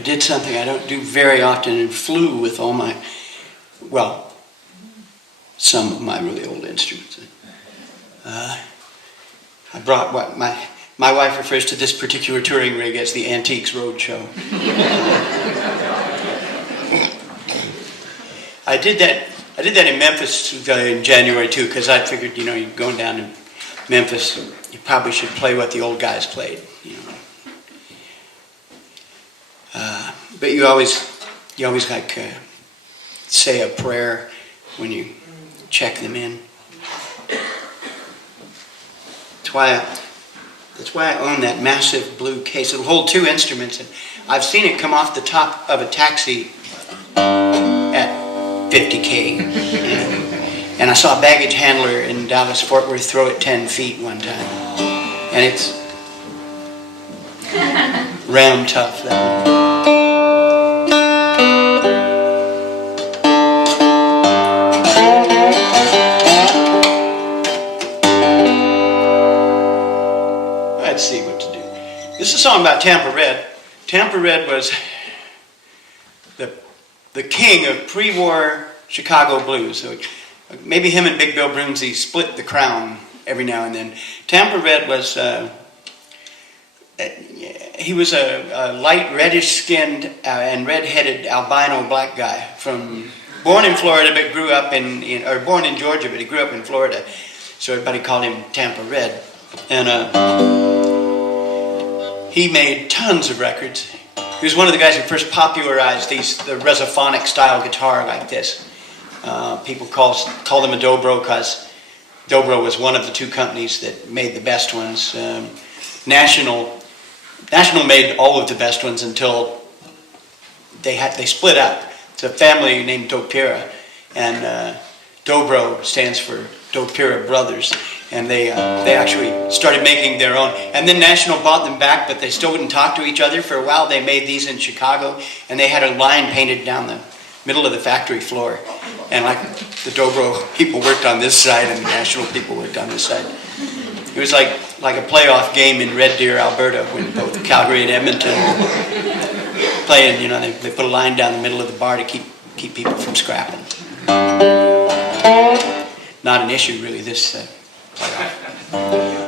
I did something I don't do very often and flew with all my, well, some of my really old instruments. I brought what my wife refers to this particular touring rig as the Antiques Roadshow. I did that in Memphis in January too, because I figured, you know, you're going down to Memphis, you probably should play what the old guys played, you know. But you always like say a prayer when you check them in. That's why I own that massive blue case. It'll hold 2 instruments, and I've seen it come off the top of a taxi at 50K. And I saw a baggage handler in Dallas, Fort Worth throw it 10 feet one time. And it's ram tough, that one. Let's see what to do. This is a song about Tampa Red. Tampa Red was the king of pre-war Chicago blues. So maybe him and Big Bill Broomsey split the crown every now and then. Tampa Red was he was a light reddish-skinned and red-headed albino black guy born in Florida but grew up born in Georgia but he grew up in Florida. So everybody called him Tampa Red. And he made tons of records. He was one of the guys who first popularized the resophonic style guitar like this. People call them a Dobro because Dobro was one of the 2 companies that made the best ones. National made all of the best ones until they split up. It's a family named Dopira, and Dobro stands for Dopira Brothers. And they actually started making their own. And then National bought them back, but they still wouldn't talk to each other. For a while, they made these in Chicago, and they had a line painted down the middle of the factory floor. And like the Dobro people worked on this side, and the National people worked on this side. It was like a playoff game in Red Deer, Alberta, when both Calgary and Edmonton were playing. You know, they put a line down the middle of the bar to keep people from scrapping. Not an issue, really, this playoff.